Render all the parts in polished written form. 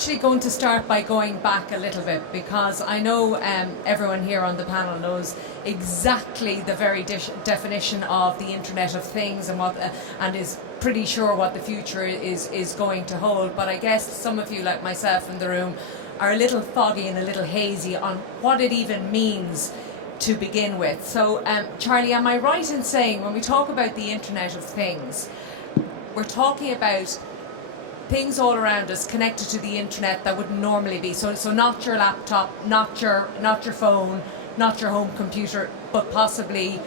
actually going to start by going back a little bit, because I know everyone here on the panel knows exactly the very definition of the Internet of Things and is pretty sure what the future is going to hold. But I guess some of you, like myself in the room, are a little foggy and a little hazy on what it even means to begin with. So, Charlie, am I right in saying when we talk about the Internet of Things, we're talking about things all around us connected to the internet that wouldn't normally be? So not your laptop, not your phone, not your home computer, but possibly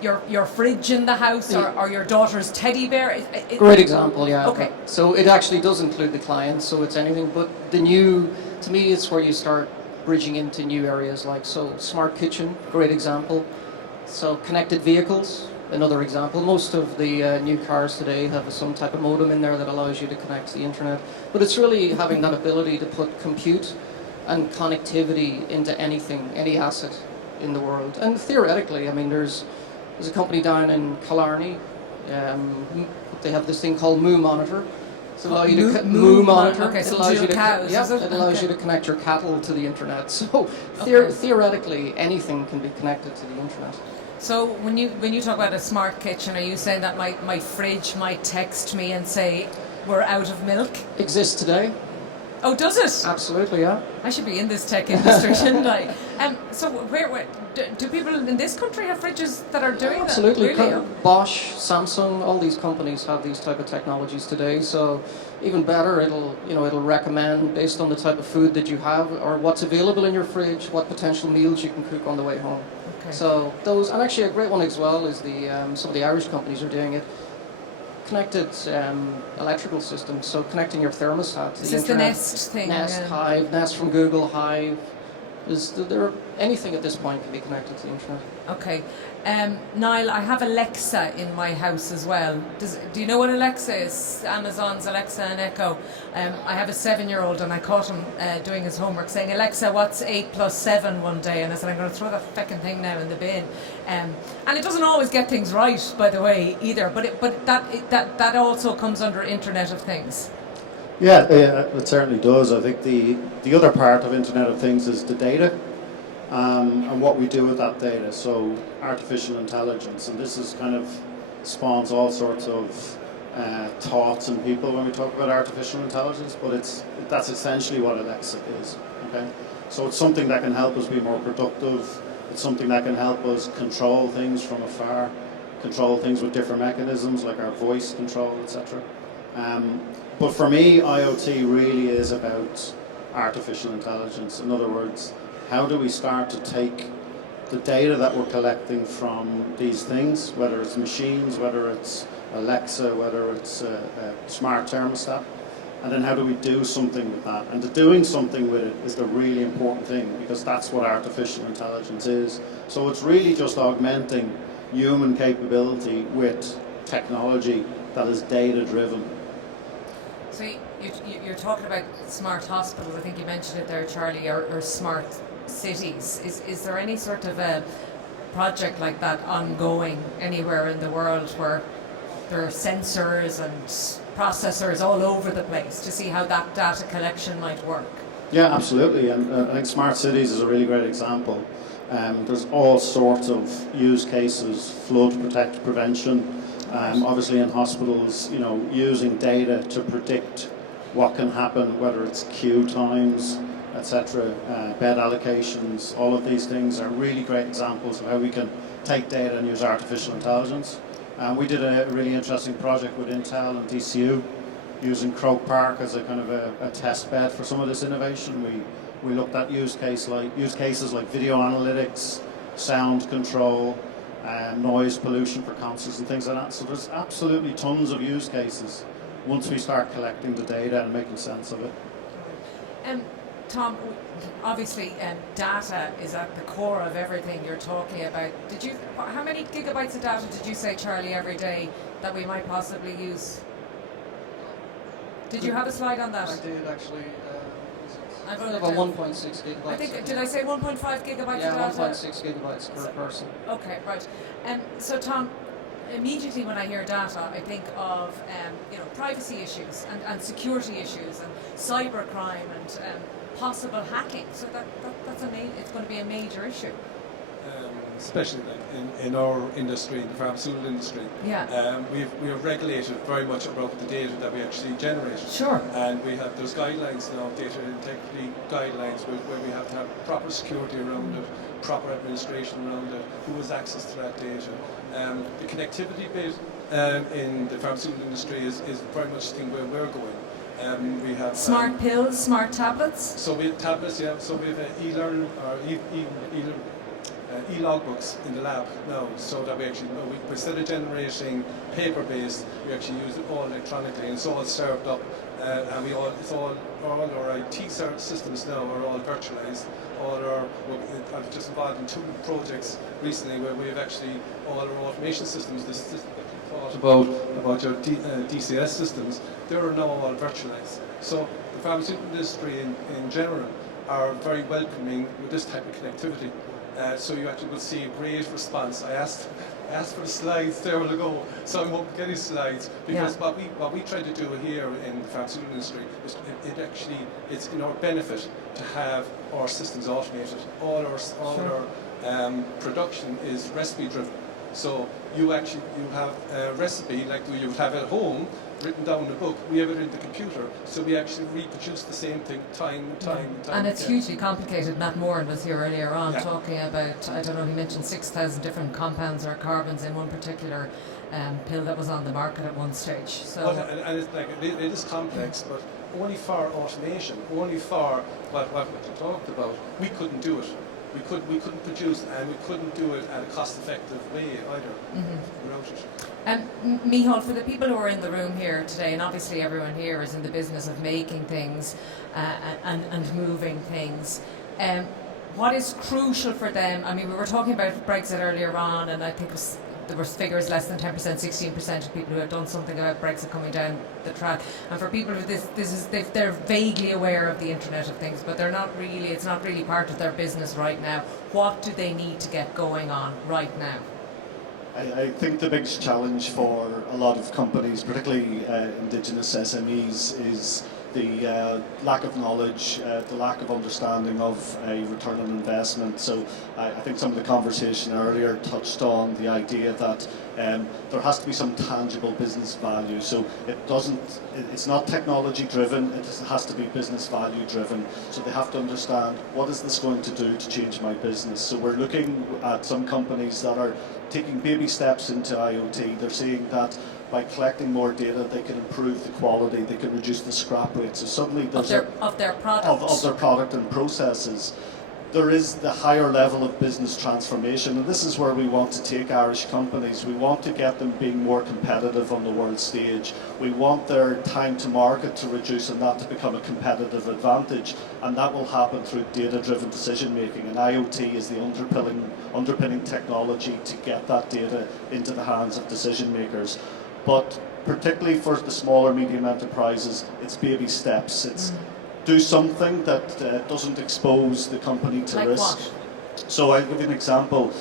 your fridge in the house, or your daughter's teddy bear. Great example, yeah. Okay. So it actually does include the client, so it's anything. But to me, it's where you start bridging into new areas, like smart kitchen, great example. So connected vehicles, another example. Most of the new cars today have some type of modem in there that allows you to connect to the internet. But it's really having that ability to put compute and connectivity into anything, any asset in the world. And theoretically, I mean, there's a company down in Killarney. They have this thing called Moo Monitor. It allows you to Moo Monitor. Okay, so it allows you to cows, it allows you to connect your cattle to the internet. So theoretically, anything can be connected to the internet. So when you talk about a smart kitchen, are you saying that my fridge might text me and say we're out of milk? Exists today. Oh, does it? Absolutely, yeah. I should be in this tech industry, shouldn't I? So where do people in this country have fridges that are doing that? Absolutely. Really? Bosch, Samsung, all these companies have these type of technologies today. So even better, it'll recommend based on the type of food that you have or what's available in your fridge, what potential meals you can cook on the way home. Okay. So those, and actually a great one as well is some of the Irish companies are doing it. Connected electrical systems, so connecting your thermostat to the internet. The Nest thing? Nest, Hive, Nest from Google, Hive. Anything at this point can be connected to the internet. Okay. Niall, I have Alexa in my house as well. Do you know what Alexa is? Amazon's Alexa and Echo. I have a 7-year-old and I caught him doing his homework saying, Alexa, what's 8 plus 7 one day? And I said, I'm going to throw that feckin' thing now in the bin. And it doesn't always get things right, by the way, either. But that also comes under Internet of Things. Yeah, it certainly does. I think the other part of Internet of Things is the data. And what we do with that data. So artificial intelligence, and this is kind of spawns all sorts of thoughts in people when we talk about artificial intelligence, but that's essentially what Alexa is. Okay, so it's something that can help us be more productive. It's something that can help us control things from afar, control things with different mechanisms like our voice control, etc. But for me, IoT really is about artificial intelligence. In other words, how do we start to take the data that we're collecting from these things, whether it's machines, whether it's Alexa, whether it's a smart thermostat, and then how do we do something with that? And the doing something with it is the really important thing, because that's what artificial intelligence is. So it's really just augmenting human capability with technology that is data-driven. So you're talking about smart hospitals. I think you mentioned it there, Charlie, or smart cities. Is there any sort of a project like that ongoing anywhere in the world where there are sensors and processors all over the place to see how that data collection might work? Yeah, absolutely. And I think smart cities is a really great example. There's all sorts of use cases: flood prevention. Obviously, in hospitals, using data to predict what can happen, whether it's queue times, etc., bed allocations. All of these things are really great examples of how we can take data and use artificial intelligence. We did a really interesting project with Intel and DCU using Croke Park as a kind of a test bed for some of this innovation. We looked at use cases like video analytics, sound control, noise pollution for concerts and things like that. So there's absolutely tons of use cases once we start collecting the data and making sense of it. Tom, obviously data is at the core of everything you're talking about. How many gigabytes of data did you say, Charlie, every day that we might possibly use? Did you have a slide on that? I did actually. I wrote it about down. 1.6 gigabytes. Did I say 1.5 gigabytes of data? Yeah, 1.6 gigabytes per person. Okay, right. So Tom, immediately when I hear data, I think of privacy issues and security issues and cybercrime and possible hacking. So that's it's going to be a major issue. Especially in our industry, in the pharmaceutical industry, we have regulated very much about the data that we actually generate. Sure. And there's guidelines now, data integrity guidelines, where we have to have proper security around it, proper administration around it, who has access to that data. The connectivity bit in the pharmaceutical industry is very much the thing where we're going. We have smart pills, smart tablets. So we have tablets, yeah. So we have e-learn or e-logbooks in the lab now, so that we actually know instead of generating paper-based, we actually use it all electronically, and it's all served up, and all our IT systems now are all virtualized. I've just involved in 2 projects recently where we have actually all our automation systems. This thought about your DCS systems, they are now all virtualized. So the pharmaceutical industry in general are very welcoming with this type of connectivity. So you actually will see a great response. I asked for the slides there a while ago, so I won't get any slides, because what we try to do here in the pharmaceutical industry is it's in our benefit to have our systems automated. All our production is recipe driven. So you have a recipe like you would have at home, written down in a book. We have it in the computer, so we actually reproduce the same thing time and time. And it's hugely complicated. Matt Moran was here earlier on talking about, I don't know, he mentioned 6,000 different compounds or carbons in one particular pill that was on the market at one stage. So and it's like it is complex, but only for automation, only for what we talked about, we couldn't do it. We couldn't produce, and we couldn't do it at a cost-effective way either without it. Micheál, for the people who are in the room here today, and obviously everyone here is in the business of making things and moving things, what is crucial for them? I mean, we were talking about Brexit earlier on, and I think there were figures less than 10%, 16% of people who have done something about Brexit coming down the track. And for people who they're vaguely aware of the Internet of Things, but it's not really part of their business right now. What do they need to get going on right now? I think the biggest challenge for a lot of companies, particularly Indigenous SMEs, is the lack of knowledge, the lack of understanding of a return on investment. So I think some of the conversation earlier touched on the idea that there has to be some tangible business value. So it's not technology driven, it has to be business value driven. So they have to understand, what is this going to do to change my business? So we're looking at some companies that are taking baby steps into IoT. They're seeing that by collecting more data, they can improve the quality, they can reduce the scrap rate. So suddenly there's of their product and processes. There is the higher level of business transformation, and this is where we want to take Irish companies. We want to get them being more competitive on the world stage. We want their time to market to reduce and that to become a competitive advantage, and that will happen through data-driven decision making, and IoT is the underpinning technology to get that data into the hands of decision makers. But particularly for the smaller medium enterprises, it's baby steps. It's do something that doesn't expose the company to risk. What? So I'll give you an example.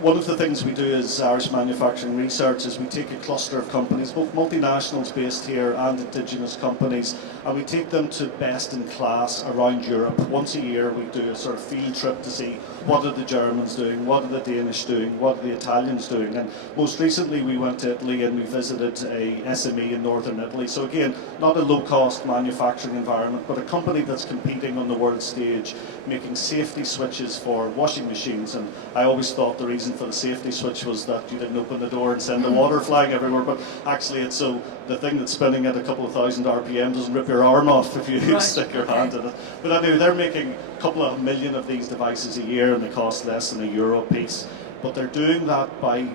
One of the things we do as Irish Manufacturing Research is we take a cluster of companies, both multinationals based here and Indigenous companies, and we take them to best in class around Europe. Once a year we do a sort of field trip to see what are the Germans doing, what are the Danish doing, what are the Italians doing. And most recently we went to Italy and we visited a SME in northern Italy. So again, not a low-cost manufacturing environment, but a company that's competing on the world stage, making safety switches for washing machines. And I always thought the reason for the safety switch was that you didn't open the door and send the water flying everywhere, but actually it's so the thing that's spinning at a couple of thousand RPM doesn't rip your arm off if you stick your hand in it. But anyway, they're making a couple of million of these devices a year and they cost less than €1 a piece. But they're doing that by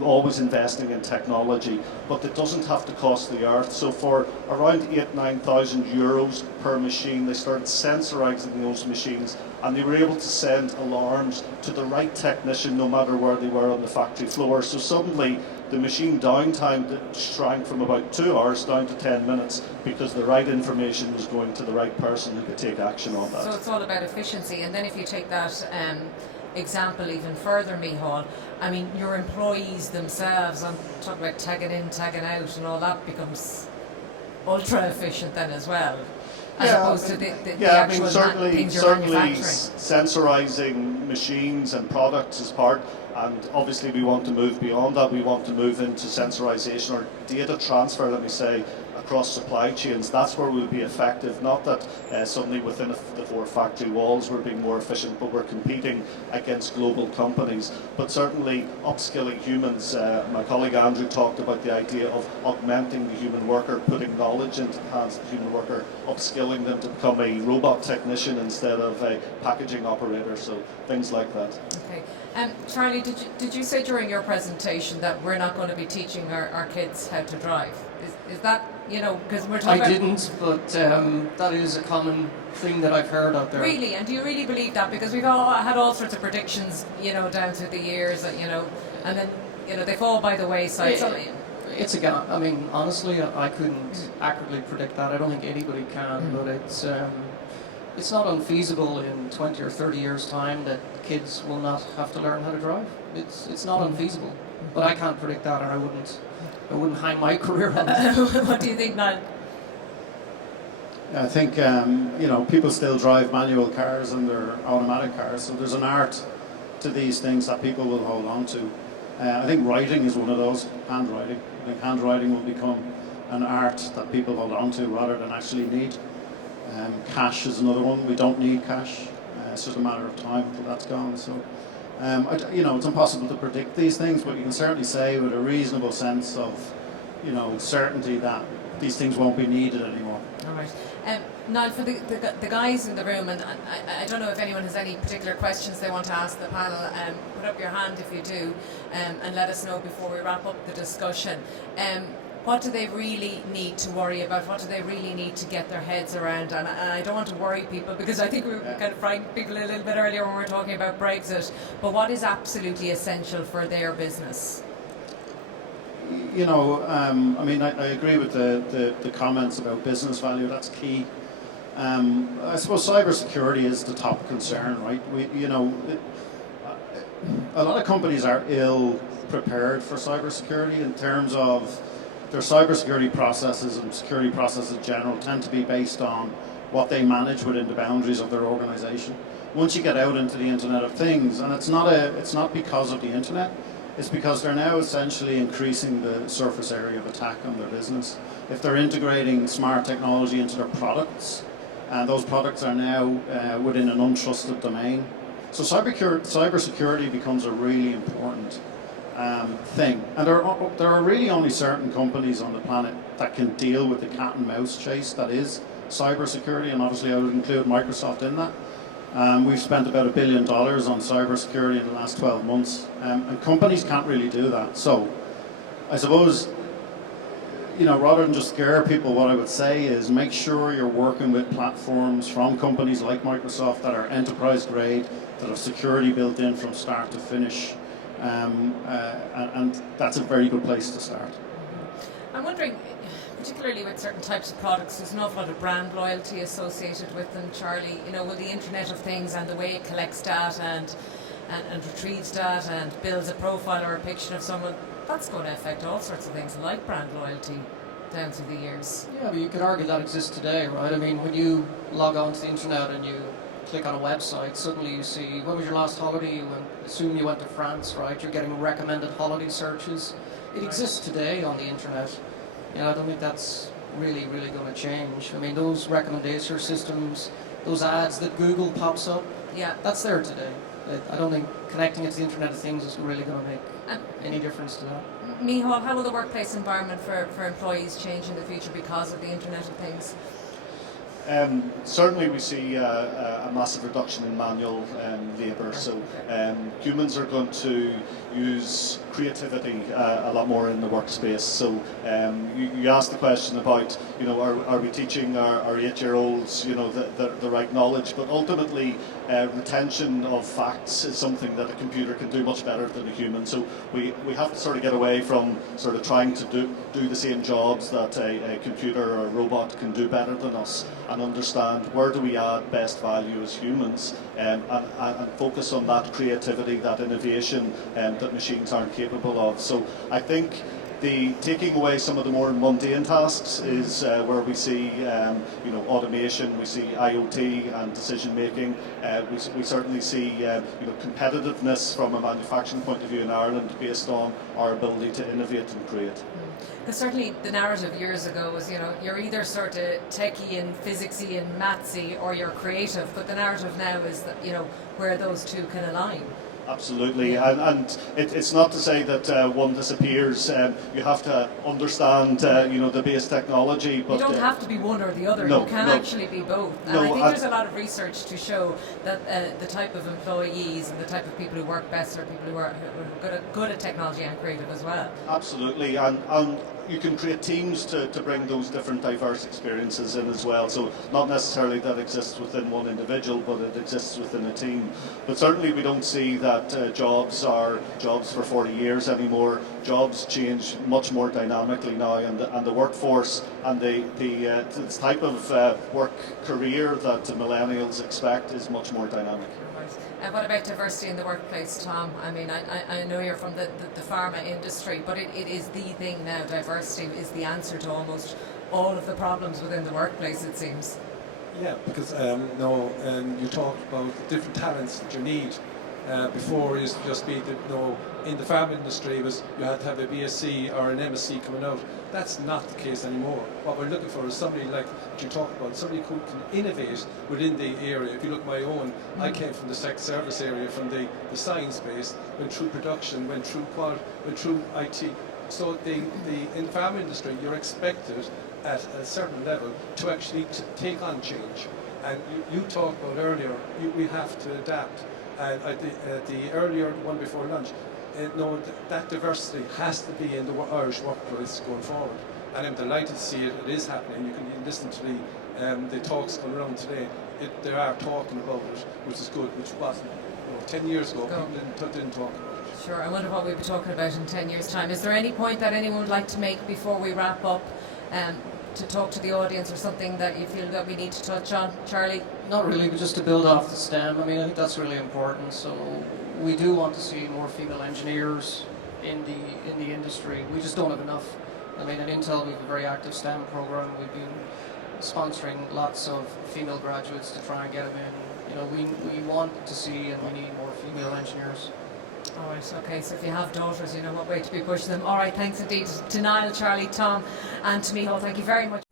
always investing in technology, but it doesn't have to cost the earth. So for around 8,000-9,000 euros per machine, they started sensorizing those machines, and they were able to send alarms to the right technician no matter where they were on the factory floor. So suddenly the machine downtime shrank from about 2 hours down to 10 minutes because the right information was going to the right person who could take action on that. So it's all about efficiency. And then if you take that example even further, Micheál, I mean, your employees themselves, I'm talking about tagging in, tagging out, and all that becomes ultra efficient then as well, as Yeah, opposed to the yeah, I actual mean, certainly, things you're certainly manufacturing. sensorizing machines and products is part, and obviously we want to move beyond that. We want to move into sensorization or data transfer, let me say, across supply chains. That's where we'll be effective. Not that suddenly within the four factory walls we're being more efficient, but we're competing against global companies. But certainly upskilling humans. My colleague Andrew talked about the idea of augmenting the human worker, putting knowledge into the hands of the human worker, upskilling them to become a robot technician instead of a packaging operator. So things like that. Okay. Charlie, did you say during your presentation that we're not going to be teaching our kids how to drive? Is that, because we're talking I didn't, but that is a common thing that I've heard out there. Really? And do you really believe that? Because we've all had all sorts of predictions, down through the years, and then, they fall by the wayside. It's a gap. I mean, honestly, I couldn't accurately predict that. I don't think anybody can, but it's not unfeasible in 20 or 30 years' time that kids will not have to learn how to drive. It's not unfeasible, but I can't predict that, and I wouldn't hang my career on it. What do you think, Niall? I think people still drive manual cars and they're automatic cars, so there's an art to these things that people will hold on to. I think writing is one of those, handwriting. I think handwriting will become an art that people hold on to rather than actually need. Cash is another one. We don't need cash. It's just a matter of time until that's gone. So, it's impossible to predict these things, but you can certainly say with a reasonable sense of, certainty that these things won't be needed anymore. All right. Now, for the guys in the room, and I don't know if anyone has any particular questions they want to ask the panel, put up your hand if you do, and let us know before we wrap up the discussion. What do they really need to worry about? What do they really need to get their heads around? And I don't want to worry people, because I think we kind of frightened people a little bit earlier when we were talking about Brexit. But what is absolutely essential for their business? I agree with the comments about business value. That's key. I suppose cybersecurity is the top concern, right? A lot of companies are ill prepared for cybersecurity in terms of their cybersecurity processes and security processes in general tend to be based on what they manage within the boundaries of their organization. Once you get out into the Internet of Things, and it's not because of the Internet, it's because they're now essentially increasing the surface area of attack on their business. If they're integrating smart technology into their products, and those products are now within an untrusted domain. So cybersecurity becomes a really important thing. And there are really only certain companies on the planet that can deal with the cat and mouse chase that is cybersecurity, and obviously I would include Microsoft in that. We've spent about $1 billion on cybersecurity in the last 12 months, and companies can't really do that. So I suppose, rather than just scare people, what I would say is make sure you're working with platforms from companies like Microsoft that are enterprise grade, that have security built in from start to finish, and that's a very good place to start. I'm wondering, particularly with certain types of products, there's an awful lot of brand loyalty associated with them, Charlie. With the Internet of Things and the way it collects data and retrieves data and builds a profile or a picture of someone, that's going to affect all sorts of things like brand loyalty down through the years. Yeah, but you could argue that exists today, right? I mean, when you log on to the internet and you click on a website, suddenly you see, when was your last holiday? Assume you went to France, right? You're getting recommended holiday searches. It exists today on the internet. I don't think that's really going to change. I mean, those recommendation systems, those ads that Google pops up, yeah, that's there today. I don't think connecting it to the Internet of Things is really going to make any difference to that. Micheál, how will the workplace environment for employees change in the future because of the Internet of Things? Certainly we see a massive reduction in manual labour, so humans are going to use creativity a lot more in the workspace. So you asked the question about, are we teaching our 8-year-olds, the right knowledge, but ultimately retention of facts is something that a computer can do much better than a human. So we have to sort of get away from sort of trying to do the same jobs that a computer or a robot can do better than us, and understand where do we add best value as humans, and focus on that creativity, that innovation that machines aren't capable of. So I think The taking away some of the more mundane tasks is where we see automation, we see IoT and decision making. We certainly see competitiveness from a manufacturing point of view in Ireland based on our ability to innovate and create. Because certainly the narrative years ago was, you're either sort of techie and physicsy and mathsy or you're creative, but the narrative now is that, where those two can align. Absolutely, and it's not to say that one disappears. You have to understand, the base technology. But you don't have to be one or the other. No, you can actually be both. And I think there's a lot of research to show that the type of employees and the type of people who work best are people who are good at technology and creative as well. Absolutely, and you can create teams to bring those different diverse experiences in as well. So not necessarily that exists within one individual, but it exists within a team. But certainly we don't see that jobs are jobs for 40 years anymore. Jobs change much more dynamically now, and the workforce and the type of work career that the millennials expect is much more dynamic. And what about diversity in the workplace, Tom? I mean, I know you're from the pharma industry, but it is the thing now. Diversity is the answer to almost all of the problems within the workplace, it seems. Yeah, because you talk about different talents that you need. Before it used to just be that in the pharma industry you had to have a BSc or an MSc coming out. That's not the case anymore. What we're looking for is somebody like what you talked about, somebody who can innovate within the area. If you look at my own, I came from the service area, from the science base, went through production, went through quality, went through IT. So in the pharma industry, you're expected at a certain level to actually take on change. And you talked about earlier, we have to adapt. And at the earlier one before lunch, that diversity has to be in the Irish workplace going forward. And I'm delighted to see it is happening. You can listen to the talks going around today. They are talking about it, which is good, which wasn't 10 years ago. People didn't talk about it. Sure, I wonder what we'll be talking about in 10 years' time. Is there any point that anyone would like to make before we wrap up? To talk to the audience, or something that you feel that we need to touch on, Charlie? Not really, but just to build off the STEM, I think that's really important. So we do want to see more female engineers in the industry. We just don't have enough. At Intel we have a very active STEM program. We've been sponsoring lots of female graduates to try and get them in. We want to see, and we need more female engineers. All right, okay, so if you have daughters, you know what way to be pushing them. All right, thanks indeed to Niall, Charlie, Tom, and to Micheál. Thank you very much.